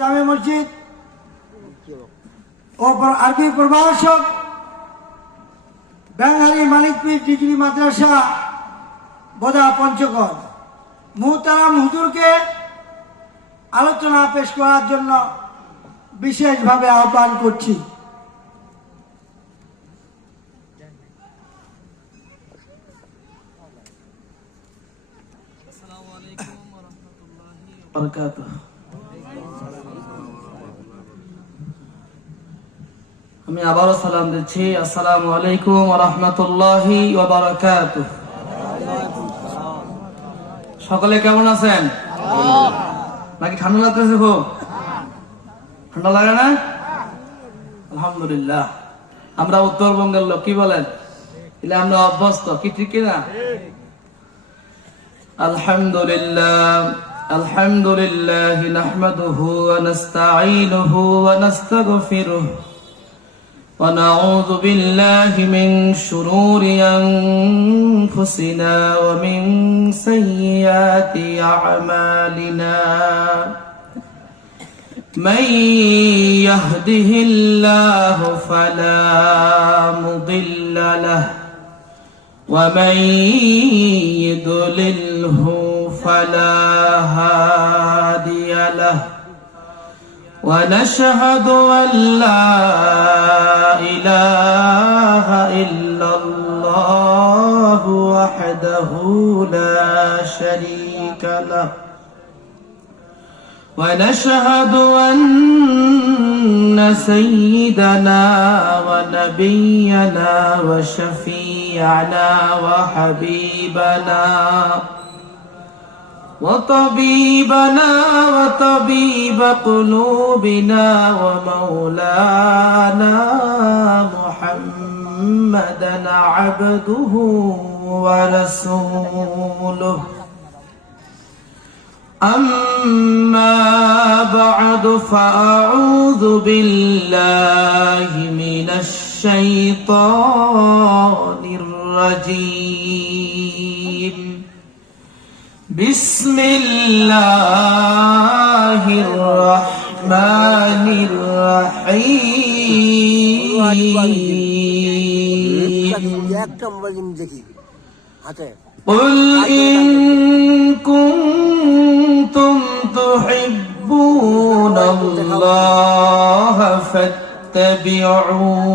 জামে মসজিদ ও আরবি প্রভাষক ব্যাংহারি মানিকপীর ডিগ্রি মাদ্রাসা বোদা পঞ্চগড় মুহতারাম হুজুরকে আলোচনা পেশ করার জন্য বিশেষভাবে আহ্বান করছি। আমি আবারও সালাম দিচ্ছি। আসসালামু আলাইকুম ওয়া রাহমাতুল্লাহি ওয়া বারাকাতুহু। সকলে কেমন আছেন? নাকি ঠান্ডা লাগতেছে? খুব ঠান্ডা লাগে না? আলহামদুলিল্লাহ। আমরা উত্তরবঙ্গের লোক, কি বলেন? এলে আমরা অভ্যস্ত, কি ঠিক কিনা? আলহামদুলিল্লাহ আলহামদুলিল্লাহ নাহমাদুহু ওয়া নাস্তাঈনুহু ওয়া নাস্তাগফিরুহু ওয়া নাউযু বিল্লাহি মিন শুরুরি আনফুসিনা ওয়া মিন সাইয়্যাতি আ'মালিনা মান ইয়াহদিহিল্লাহু ফালা মুদিল্লা লাহু ওয়া মান ইউদ্লিলহু فلا هادي له ونشهد أن لا إله إلا الله وحده لا شريك له ونشهد أن سيدنا ونبينا وشفيعنا وحبيبنا وطبيبنا وطبيب قلوبنا ومولانا محمدا عبده ورسوله أما بعد فأعوذ بالله من الشيطان الرجيم بسم الله الرحمن الرحيم قل إن كنتم تحبون الله فاتبعوني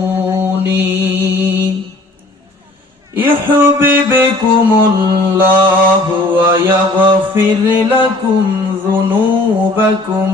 يحببكم الله ويغفر لكم ذنوبكم